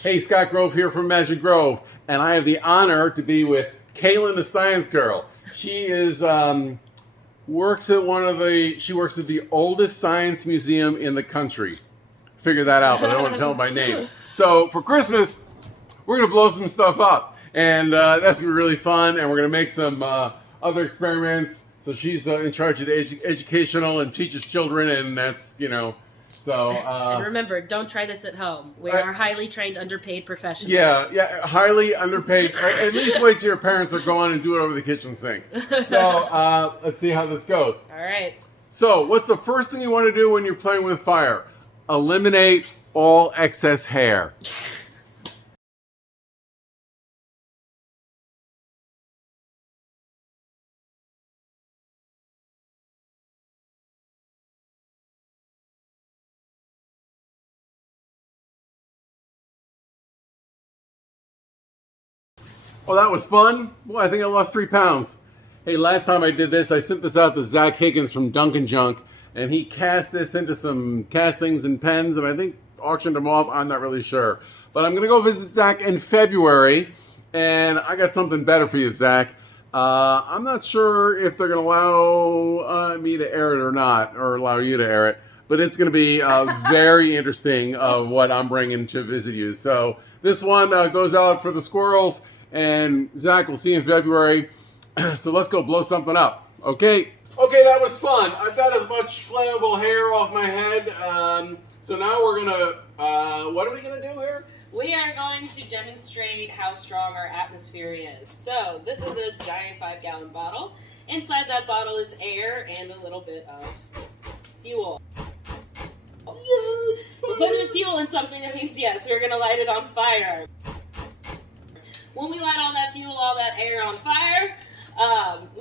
Hey, Scott Grove here from Magic Grove, and I have the honor to be with Kaitlin, the science girl. She is works at the oldest science museum in the country. Figure that out, but I don't want to tell them my name. So for Christmas, we're gonna blow some stuff up, and that's gonna be really fun. And we're gonna make some other experiments. So she's in charge of the educational and teaches children, and that's So and remember, don't try this at home. We are highly trained, underpaid professionals. Yeah, highly underpaid. At least wait till your parents are gone and do it over the kitchen sink. So let's see how this goes. All right. So what's the first thing you want to do when you're playing with fire? Eliminate all excess hair. Oh, that was fun. Boy, I think I lost 3 pounds. Hey, last time I did this, I sent this out to Zach Higgins from Dunkin' Junk, and he cast this into some castings and pens, and I think auctioned them off. I'm not really sure. But I'm going to go visit Zach in February, and I got something better for you, Zach. I'm not sure if they're going to allow me to air it or not, or allow you to air it, but it's going to be very interesting of what I'm bringing to visit you. So this one goes out for the squirrels. And Zach, we'll see you in February. So let's go blow something up. Okay, that was fun. I've got as much flammable hair off my head. So now we're gonna, what are we gonna do here? We are going to demonstrate how strong our atmosphere is. So this is a giant 5-gallon bottle. Inside that bottle is air and a little bit of fuel. We're putting fuel in something that means yes, we're gonna light it on fire. When we light all that fuel, all that air on fire,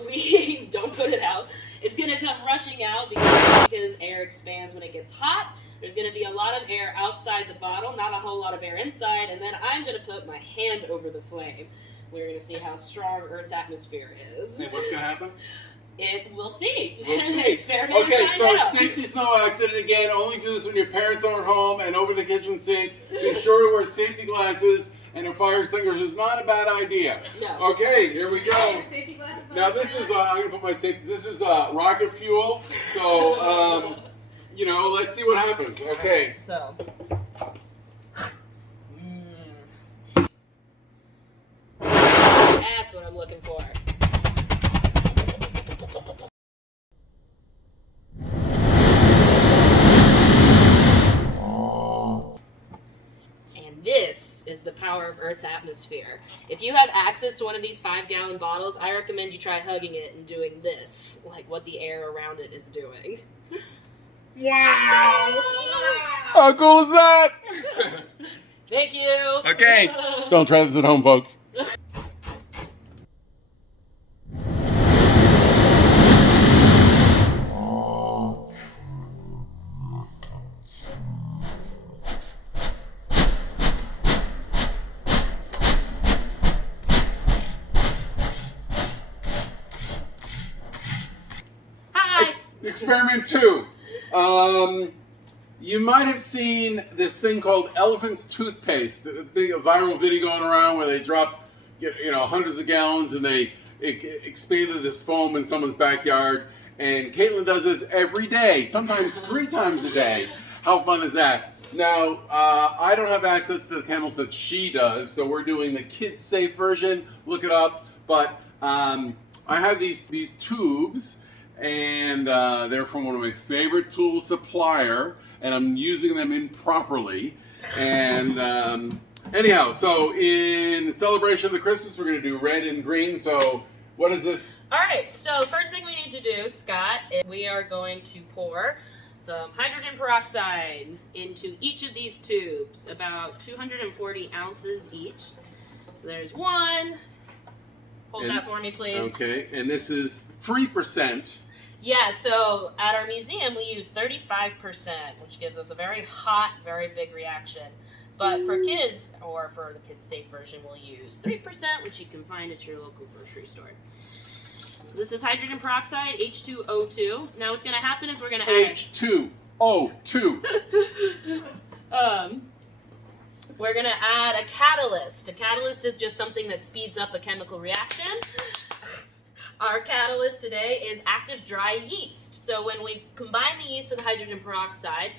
we don't put it out. It's going to come rushing out because air expands when it gets hot. There's going to be a lot of air outside the bottle, not a whole lot of air inside, and then I'm going to put my hand over the flame. We're going to see how strong Earth's atmosphere is. And what's going to happen? We'll see. We'll see. Experiment. Okay, so safety snow accident again. Only do this when your parents aren't home and over the kitchen sink. Be sure to wear safety glasses. And a fire extinguisher is not a bad idea. No. Okay, here we go. Safety glasses on. Now this is I'm gonna put my safety. This is rocket fuel. So let's see what happens. Okay. Right, so. That's what I'm looking for. This is the power of Earth's atmosphere. If you have access to one of these 5-gallon bottles, I recommend you try hugging it and doing this, like what the air around it is doing. Wow! How cool is that? Thank you. Okay. Don't try this at home, folks. Experiment 2. You might have seen this thing called elephant's toothpaste. The big viral video going around where they drop, hundreds of gallons and they expanded this foam in someone's backyard. And Kaitlin does this every day, sometimes 3 times a day. How fun is that? Now, I don't have access to the chemicals that she does, so we're doing the kid-safe version. Look it up. But I have these tubes. And they're from one of my favorite tool supplier, and I'm using them improperly. And anyhow, so in celebration of the Christmas, we're going to do red and green. So what is this? All right, so first thing we need to do, Scott, is we are going to pour some hydrogen peroxide into each of these tubes, about 240 ounces each. So there's one. Hold that for me, please. Okay, and this is 3%. Yeah, so at our museum we use 35%, which gives us a very hot, very big reaction. But for kids, or for the kids' safe version, we'll use 3%, which you can find at your local grocery store. So this is hydrogen peroxide, H2O2. Now what's going to happen is we're going to add... H2O2. we're going to add a catalyst. A catalyst is just something that speeds up a chemical reaction. Our catalyst today is active dry yeast. So when we combine the yeast with hydrogen peroxide,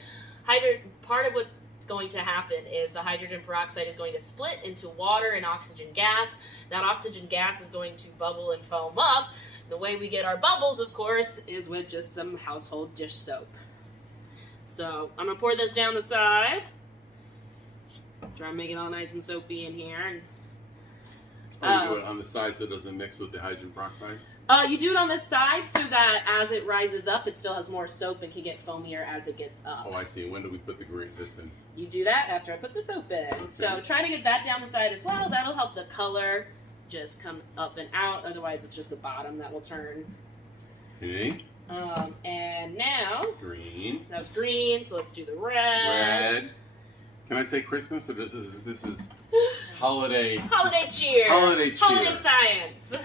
part of what's going to happen is the hydrogen peroxide is going to split into water and oxygen gas. That oxygen gas is going to bubble and foam up. The way we get our bubbles, of course, is with just some household dish soap. So I'm going to pour this down the side. Try and make it all nice and soapy in here. Oh, you do it on the side so it doesn't mix with the hydrogen peroxide? You do it on the side so that as it rises up, it still has more soap and can get foamier as it gets up. Oh, I see. When do we put this in? You do that after I put the soap in. Okay. So try to get that down the side as well. That'll help the color just come up and out. Otherwise, it's just the bottom that will turn. Okay. And now... Green. So that's green, so let's do the red. Red. Can I say Christmas, or this is holiday? Holiday cheer. Holiday cheer. Holiday science.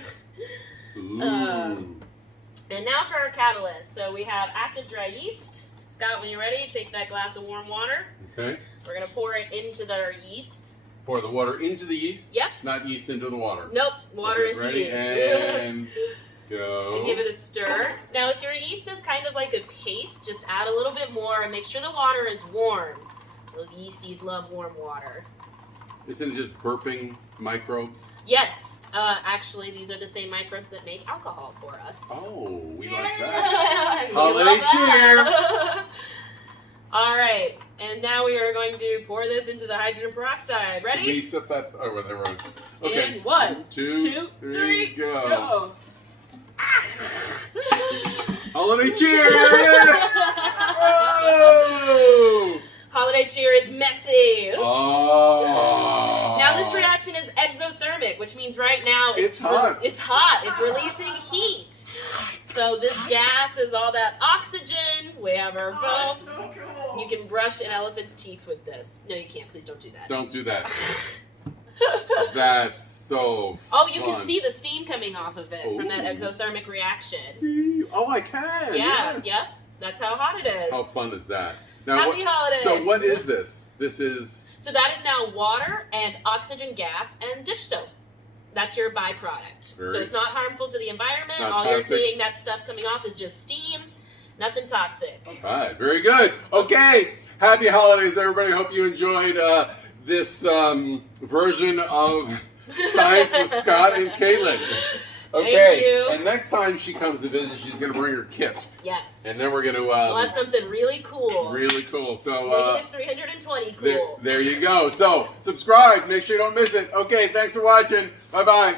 Ooh. And now for our catalyst. So we have active dry yeast. Scott, when you're ready, take that glass of warm water. Okay. We're going to pour it into our yeast. Pour the water into the yeast? Yep. Not yeast into the water? Nope. Water into ready? yeast. And go. And give it a stir. Now, if your yeast is kind of like a paste, just add a little bit more and make sure the water is warm. Those yeasties love warm water. Isn't it just burping microbes? Yes. Actually, these are the same microbes that make alcohol for us. Oh, we like that. We Holiday love cheer! that. All right. And now we are going to pour this into the hydrogen peroxide. Ready? Should we set that? Oh, whatever. Okay. And 1, two, 2, 3, go. go. Holiday cheer! Oh! Holiday cheer is messy. Oh. Now this reaction is exothermic, which means right now It's hot. It's hot. It's releasing heat. So this gas is all that oxygen. We have our foam. So cool. You can brush an elephant's teeth with this. No, you can't. Please don't do that. Don't do that. That's so fun. Oh, you can see the steam coming off of it from that exothermic reaction. Oh, I can. Yeah, yes. yep. That's how hot it is. How fun is that? Now, Happy holidays. So what is this? This is... So that is now water and oxygen gas and dish soap. That's your byproduct. So it's not harmful to the environment. Not All toxic. you're seeing that stuff coming off is just steam. Nothing toxic. All right, very good. Okay, happy holidays, everybody. Hope you enjoyed this version of Science with Scott and Kaitlin. Okay, Thank you. And next time she comes to visit, she's going to bring her kit. Yes. And then we're going to... we'll have something really cool. Really cool. So Negative 320 cool. There you go. So subscribe. Make sure you don't miss it. Okay, thanks for watching. Bye-bye.